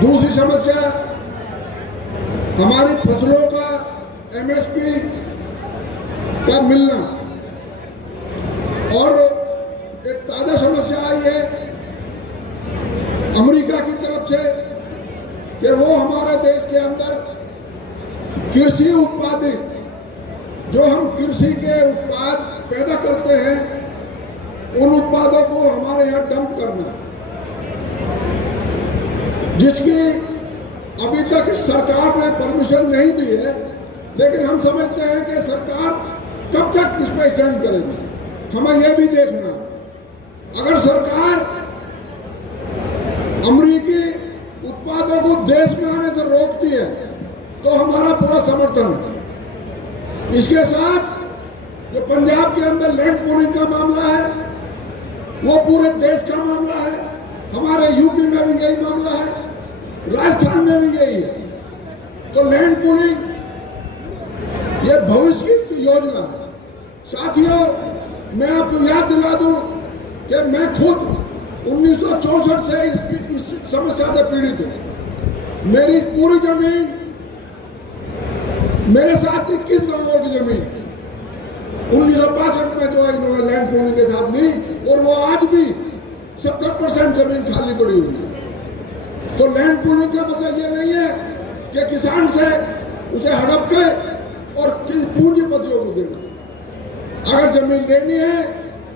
दूसरी समस्या हमारी फसलों का एमएसपी का मिलना, और एक ताजा समस्या आई है अमेरिका की तरफ से कि वो हमारे देश के अंदर कृषि उत्पादित जो हम कृषि के उत्पाद पैदा करते हैं उन उत्पादों को हमारे यहाँ डंप करना, जिसकी अभी तक सरकार ने परमिशन नहीं दी है। लेकिन हम समझते हैं कि सरकार कब तक इस पर स्टैंड करेगी। हमें यह भी देखना, अगर सरकार अमेरिकी उत्पादों को देश में आने से रोकती है तो हमारा पूरा समर्थन है। इसके साथ जो पंजाब के अंदर लैंड पूलिंग का मामला है वो पूरे देश का मामला है, हमारे यूपी में भी यही मामला है, राजस्थान में भी यही है। तो लैंड पूलिंग ये भविष्य की योजना है। साथियों, मैं आपको याद दिला दूं कि मैं खुद 1964 से इस समस्या से पीड़ित हूं। मेरी पूरी जमीन, मेरे साथ 21 गांवों की जमीन 1962 में जो है इन्होंने लैंड पूलिंग के साथ ली, और वो आज भी 70% जमीन खाली पड़ी हुई है। तो लैंड पूलिंग का मतलब ये नहीं है कि किसान से उसे हड़प के और पूंजीपतियों को देना। अगर जमीन लेनी है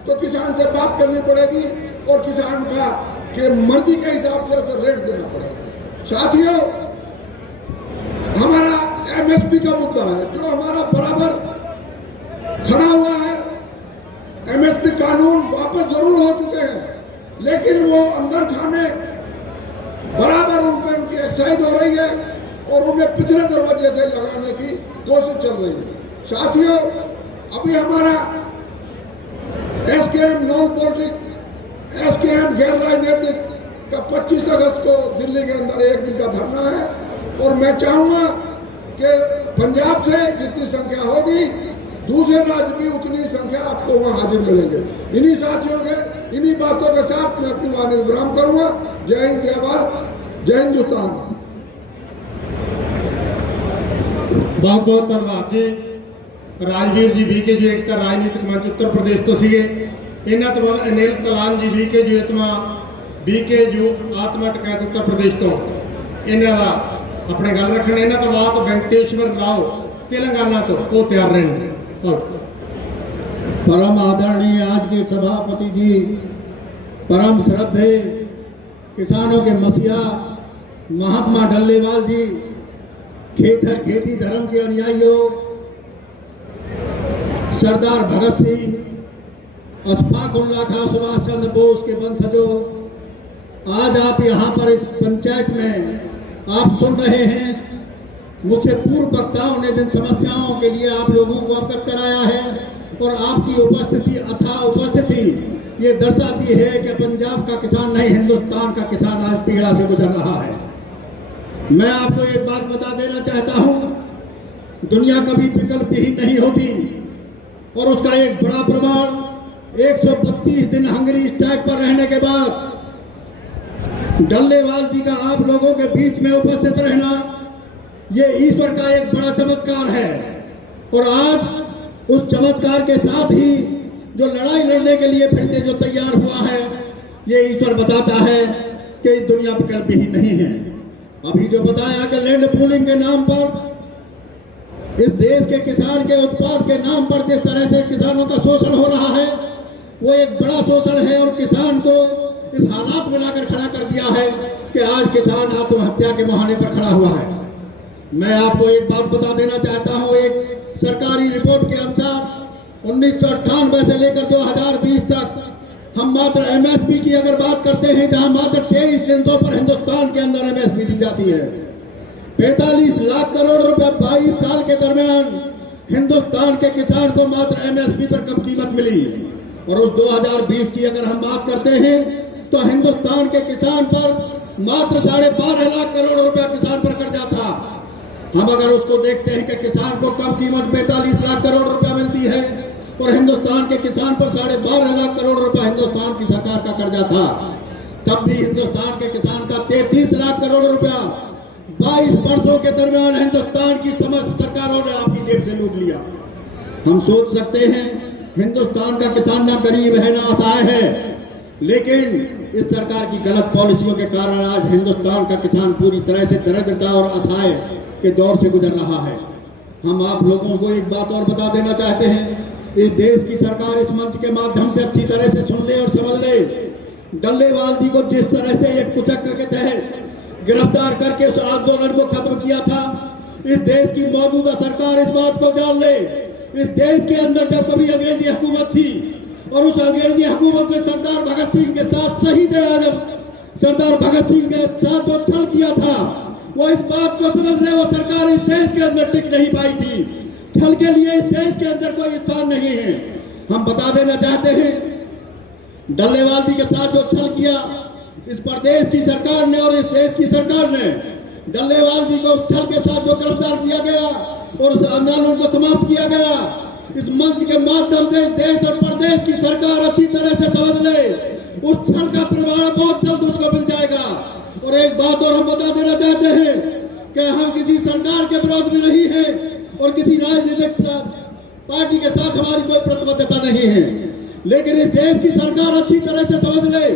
तो किसान से बात करनी पड़ेगी और किसान का के मर्जी के हिसाब से उसे रेट देना पड़ेगा। साथियों, हमारा एमएसपी का मुद्दा है जो हमारा बराबर खड़ा हुआ है। एमएसपी कानून वापस जरूर हो चुके हैं, लेकिन वो अंदर खाने बराबर उन पर उनकी एक्साइज हो रही है और उन्हें पिछले दरवाजे से लगाने की कोशिश चल रही है। साथियों, अभी हमारा एसकेएम नॉन पॉलिटिक, एसकेएम गैर राजनीतिक का 25 अगस्त को दिल्ली के अंदर एक दिन का धरना है, और मैं चाहूंगा कि पंजाब से जितनी संख्या होगी दूसरे राज्य भी उतनी संख्या आपको वहां हाजिर मिलेंगे। इन्हीं साथियों के, इन्हीं बातों के साथ मैं अपनी वाणी विराम करूंगा। जय हिंद, जय भारत, जय हिंदुस्तान। बहुत बहुत धन्यवाद जी। राजवीर जी बीके जो एकता राजनीतिक मंच उत्तर प्रदेश तो सीगे। इन्हां तो बाद अनिल तलान जी बीके जो आत्मा बीके जो आत्मा टकैत उत्तर प्रदेश तो इन्हां दा अपने गल रखने। इन्हां तो बाद वेंकटेश्वर राव तेलंगाना तो वो तैयार रहेंगे। परम आदरणीय आज के सभापति जी, परम श्रद्धे किसानों के मसीहा महात्मा डल्लेवाल जी, खेतर खेती धर्म के अनुयायियों, सरदार भगत सिंह, अशफाक उल्लाह खां, सुभाष चंद्र बोस के वंशजों, आज आप यहाँ पर इस पंचायत में आप सुन रहे हैं। मुझसे पूर्व वक्ताओं ने जिन समस्याओं के लिए आप लोगों को अवगत कराया है और आपकी उपस्थिति अथाह उपस्थिति ये दर्शाती है कि पंजाब का किसान नहीं, हिंदुस्तान का किसान आज पीड़ा से गुजर रहा है। मैं आपको एक बात बता देना चाहता हूं, दुनिया कभी विकल्पहीन नहीं होती, और उसका एक बड़ा प्रमाण 132 दिन हंगरी स्ट्राइक पर रहने के बाद डल्लेवाल जी का आप लोगों के बीच में उपस्थित रहना, ये ईश्वर का एक बड़ा चमत्कार है। और आज उस चमत्कार के साथ ही जो लड़ाई लड़ने के लिए फिर से जो तैयार हुआ है, ये ईश्वर बताता है कि दुनिया विकल्पहीन नहीं है। अभी जो बताया कि लैंड पूलिंग के नाम पर, इस देश के किसान के उत्पाद के नाम पर जिस तरह से किसानों का शोषण हो रहा है, वो एक बड़ा शोषण है, और किसान को इस हालात में लाकर खड़ा कर दिया है कि आज किसान आत्महत्या के मुहाने पर खड़ा हुआ है। मैं आपको एक बात बता देना चाहता हूं, एक सरकारी रिपोर्ट के अनुसार 1998 से लेकर 2020 तक हम मात्र एमएसपी की अगर बात करते हैं, जहां मात्र 23 जिन्सों पर हिंदुस्तान के अंदर एमएसपी दी जाती है। 45 लाख करोड़ रुपए 22 साल के दरमियान हिंदुस्तान के किसान को मात्र एमएसपी पर कम कीमत मिली। और उस 2020 की अगर हम बात करते हैं तो हिंदुस्तान के किसान पर मात्र 12.5 लाख करोड़ रुपया किसान पर कर्जा था। हम अगर उसको देखते हैं कि किसान को कम कीमत 45 लाख करोड़ रुपया मिलती है और हिंदुस्तान के किसान पर 12.5 लाख करोड़ रुपया हिंदुस्तान की सरकार का कर्जा था। तब भी हिंदुस्तान के किसान का 33 लाख करोड़ रुपया 22 वर्षों के दरमियान हिंदुस्तान की समस्त सरकारों ने आपकी जेब से लूट लिया। हम सोच सकते हैं हिंदुस्तान का किसान ना गरीब है ना असहाय है, लेकिन इस सरकार की गलत पॉलिसियों के कारण आज हिंदुस्तान का किसान पूरी तरह से दरिद्रता और असहाय के दौर से गुजर रहा है। हम आप लोगों को एक बात और बता देना चाहते हैं, इस देश की सरकार इस मंच के माध्यम से अच्छी तरह से सुन ले और समझ ले, डल्लेवाल जी को जिस तरह से एक कुचक्र के तहत गिरफ्तार करके उस आंदोलन को खत्म किया था, इस देश की मौजूदा सरकार इस बात को जान ले, इस देश के अंदर जब कभी अंग्रेजी हुकूमत थी और उस अंग्रेजी हुकूमत ने सरदार भगत सिंह के साथ शहीद आजम सरदार भगत सिंह के साथ जो छल किया था, वो इस बात को समझ ले, वो सरकार इस देश के अंदर टिक नहीं पाई थी। छल के लिए इस देश के अंदर कोई स्थान नहीं है। हम बता देना चाहते हैं, डल्लेवाल जी के साथ जो छल किया इस प्रदेश की सरकार ने और इस देश की सरकार ने, डल्लेवाल जी को उस छल के साथ जो गिरफ्तार किया गया और उस आंदोलन को समाप्त किया गया, इस मंच के माध्यम से देश और प्रदेश की सरकार अच्छी तरह से समझ ले, उस छल का प्रमाण बहुत जल्द उसको मिल जाएगा। और एक बात और हम बता देना चाहते हैं कि हम किसी सरकार के विरोध में नहीं है और किसी राजनीतिक पार्टी के साथ हमारी कोई प्रतिबद्धता नहीं है, लेकिन इस देश की सरकार अच्छी तरह से समझ ले,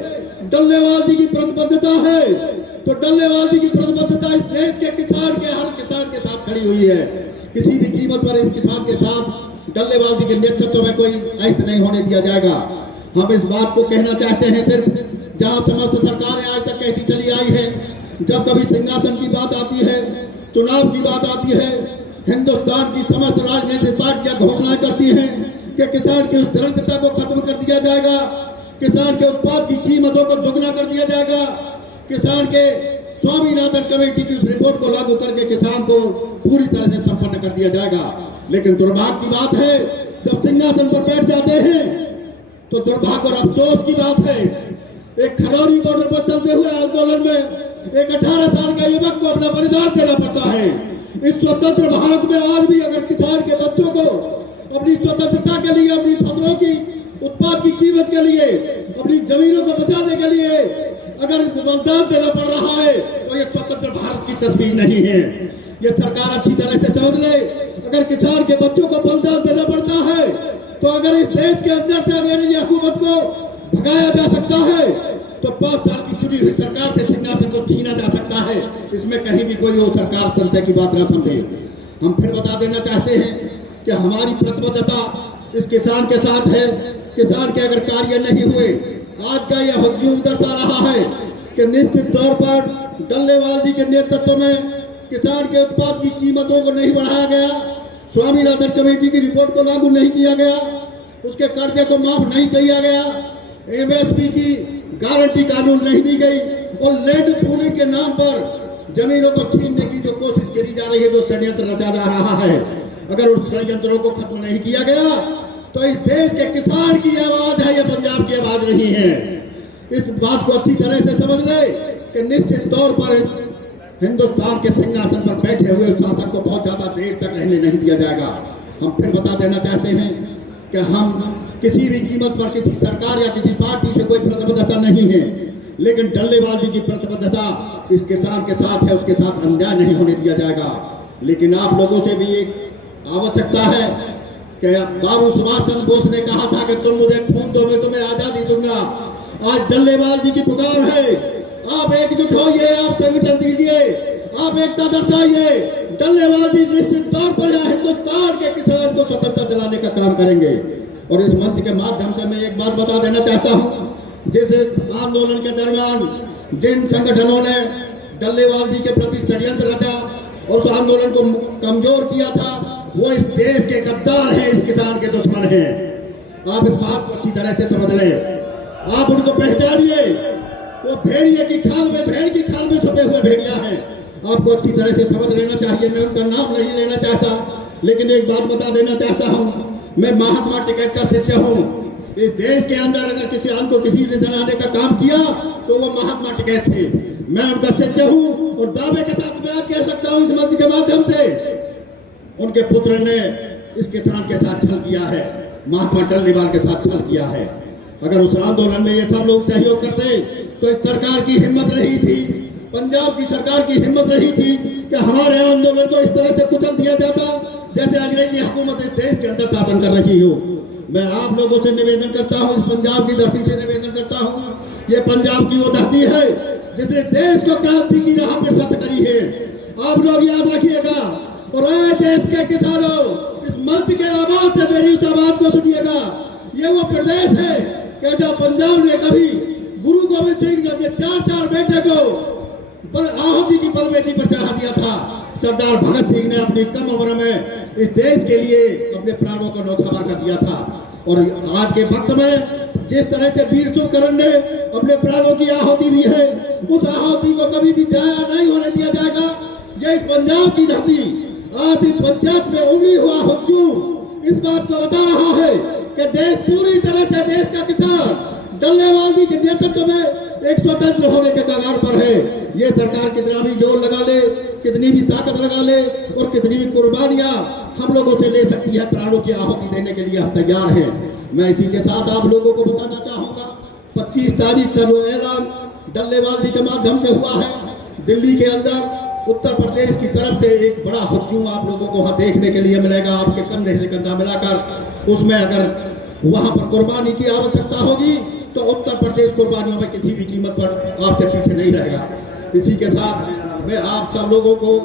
डल्लेवाल जी की प्रतिबद्धता है तो डल्लेवाल जी की प्रतिबद्धता इस देश के किसान के हर किसान के साथ खड़ी हुई है। किसी भी कीमत पर इस किसान के साथ डल्लेवाल जी के नेतृत्व में कोई अहित नहीं होने दिया जाएगा। हम इस बात को कहना चाहते हैं, सिर्फ जहां समस्त सरकारें आज तक कहती चली आई है, जब कभी सिंहासन की बात आती है, चुनाव की बात आती है, हिंदुस्तान की समस्त राजनीतिक पार्टियां घोषणा करती हैं कि किसान की उस दरिद्रता को खत्म कर दिया जाएगा, किसान के उत्पाद की कीमतों को दुगना कर दिया जाएगा, किसान के स्वामीनाथन कमेटी की उस रिपोर्ट को लागू करके किसान को पूरी तरह से संपन्न कर दिया जाएगा। लेकिन दुर्भाग्य की बात है, जब सिंहासन पर बैठ जाते हैं तो दुर्भाग्य और अफसोस की बात है, एक खरौरी बॉर्डर पर चलते हुए आंदोलन में एक 18 साल का युवक को अपना बलिदान देना पड़ता है। इस स्वतंत्र भारत में आज भी अगर किसान के बच्चों को अपनी स्वतंत्रता के लिए, अपनी फसलों की उत्पाद की कीमत के लिए, अपनी जमीनों को बचाने के लिए अगर बलिदान देना पड़ रहा है तो ये स्वतंत्र भारत की तस्वीर नहीं है। ये सरकार अच्छी तरह से समझ ले, अगर किसान के बच्चों को बलिदान देना पड़ता है तो अगर इस देश के अंदर से अंग्रेजी हुकूमत को भगाया जा सकता है तो 5 साल की चुनी हुई सरकार से सिंहासन को छीना जा सकता है। इसमें कहीं भी कोई वो सरकार संशय की बात ना समझे। हम फिर बता देना चाहते हैं कि हमारी प्रतिबद्धता इस किसान के साथ है। किसान के अगर कार्य नहीं हुए, आज का यह हुजूम दर्शा रहा है कि निश्चित तौर पर डल्लेवाल जी के नेतृत्व में किसान के उत्पाद की कीमतों को नहीं बढ़ाया गया, स्वामीनाथन कमेटी की रिपोर्ट को लागू नहीं किया गया, उसके कर्जे को माफ नहीं किया गया, एमएसपी की गारंटी कानून नहीं दी गई और लैंड पूलिंग के नाम पर जमीनों को छीनने की जो कोशिश करी जा रही है, जो षड्यंत्र रचा जा रहा है, अगर उस षड्यंत्रों को खत्म नहीं किया गया तो इस देश के किसान की आवाज है, यह पंजाब की आवाज नहीं है। इस बात को अच्छी तरह से समझ ले कि निश्चित तौर पर हिंदुस्तान के सिंहासन पर बैठे हुए शासक को बहुत ज्यादा देर तक रहने नहीं दिया जाएगा। हम फिर बता देना चाहते हैं कि हम किसी भी कीमत पर किसी सरकार या किसी पार्टी से कोई प्रतिबद्धता नहीं है, लेकिन डल्लेवाल जी की प्रतिबद्धता इस किसान के साथ है, उसके साथ अन्याय नहीं होने दिया जाएगा। लेकिन आप लोगों से भी एक आवश्यकता है कि बाबू सुभाष चंद्र बोस ने कहा था कि तुम मुझे खून दो, मैं तुम्हें आजादी दूंगा। आज डल्लेवाल जी की पुकार है, आप एकजुट होइए, आप संगठन दीजिए, आप एकता दर्शाइए। डल्लेवाल जी निश्चित तौर पर यहाँ हिंदुस्तान के किसान को स्वतंत्रता दिलाने का काम करेंगे। और इस मंच के माध्यम से मैं एक बात बता देना चाहता हूँ, जैसे आंदोलन के दरमियान जिन संगठनों ने डल्लेवाल जी के प्रति षड्यंत्र रचा और उस आंदोलन को कमजोर किया था, वो इस देश के गद्दार हैं, इस किसान के दुश्मन हैं। आप इस बात को अच्छी तरह से समझ लें, आप उनको पहचानिए। वो भेड़िए की खाल में, भेड़ की खाल में छुपे हुए भेड़िया हैं, आपको अच्छी तरह से समझ लेना चाहिए। मैं उनका नाम नहीं लेना चाहता, लेकिन एक बात बता देना चाहता हूँ, मैं महात्मा टिकैत का शिष्य हूँ। इस देश के अंदर अगर किसान को किसी ने जलाने का काम किया तो वो महात्मा टिकैत थे। मैं उनका शिष्य हूँ और दावे के साथ मैं आज कह सकता हूँ इस मंच के माध्यम से, उनके पुत्र ने इस किसान के साथ छल किया है, महात्मा डल्लेवाल के साथ छल किया है। अगर उस आंदोलन में ये सब लोग सहयोग करते तो इस सरकार की हिम्मत रही थी, पंजाब की सरकार की हिम्मत रही थी कि हमारे आंदोलन को इस तरह से कुचल दिया जाता जैसे अंग्रेजी हुकूमत इस देश के अंदर शासन कर रही हो। मैं आप लोगों से निवेदन करता हूं, इस पंजाब की धरती से निवेदन करता हूं, ये पंजाब की वो धरती है जिसने देश को क्रांति की राह पर सस्त करी है। आप लोग याद रखिएगा और आए देश के किसानों, इस मंच के आवाज से मेरी इस आवाज को सुनिएगा। ये वो प्रदेश है कि जब पंजाब ने कभी गुरु गोविंद सिंह ने अपने 4 बेटे को आहुति की बलवेदी पर चढ़ा दिया था। सरदार भगत सिंह ने अपनी कम उम्र में इस देश के लिए अपने प्राणों को न्यौछावर कर दिया था। और आज के वक्त में जिस तरह से वीर सुकरण ने अपने प्राणों की आहुति दी है, उस आहुति को कभी भी जाया नहीं होने दिया जाएगा। यह इस पंजाब की धरती आज इस पंचायत में उमड़ी हुआ हुजूम इस बात को बता रहा है कि देश पूरी तरह से देश का किसान डल्लेवाल जी के नेतृत्व में एक स्वतंत्र होने के कगार पर है। ये सरकार कितना भी जोर लगा ले, कितनी भी ताकत लगा ले और कितनी भी कुर्बानियां हम लोगों से ले सकती है, प्राणों की आहुति देने के लिए हम तैयार हैं। मैं इसी के साथ आप लोगों को बताना चाहूंगा, 25 तारीख का जो ऐलान डल्लेवाल जी के माध्यम से हुआ है, दिल्ली के अंदर उत्तर प्रदेश की तरफ से एक बड़ा हुजूम आप लोगों को वहां देखने के लिए मिलेगा। आपके कंधे से कंधा मिलाकर उसमें अगर वहां पर कुर्बानी की आवश्यकता होगी तो उत्तर प्रदेश कुर्बानियों में किसी भी कीमत पर आपसे पीछे नहीं रहेगा। इसी के साथ मैं आप सब लोगों को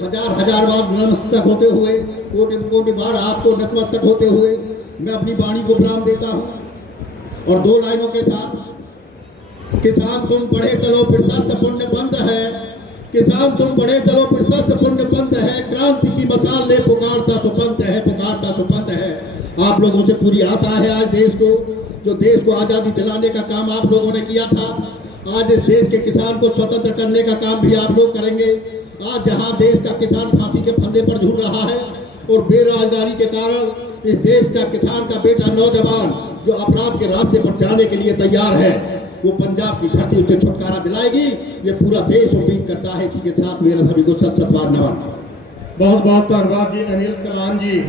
हजार बार नतमस्तक होते हुए, कोटि बार आपको नतमस्तक होते हुए मैं अपनी वाणी को विराम देता हूं और 2 लाइनों के साथ, किसान तुम बढ़े चलो फिर शस्त्र पुण्य पंथ है, किसान तुम बढ़े चलो फिर शस्त्र पुण्य पंथ है, क्रांति की मशाल ले पुकारता सुपंथ है, पुकारता सुपंथ है। आप लोगों से पूरी आशा है आज देश को, जो देश को आजादी दिलाने का काम आप लोगों ने किया था, आज इस देश के किसान को स्वतंत्र करने का काम भी आप लोग करेंगे। आज जहां देश का किसान फांसी के फंदे पर झूल रहा है और बेरोजगारी के कारण इस देश का किसान का बेटा नौजवान जो अपराध के रास्ते पर जाने के लिए तैयार है, वो पंजाब की धरती उसे छुटकारा दिलाएगी। ये पूरा देश उम्मीद करता है। इसी के साथ मेरा सभी को सत नमन। बहुत बहुत धन्यवाद जी अनिल कलान जी।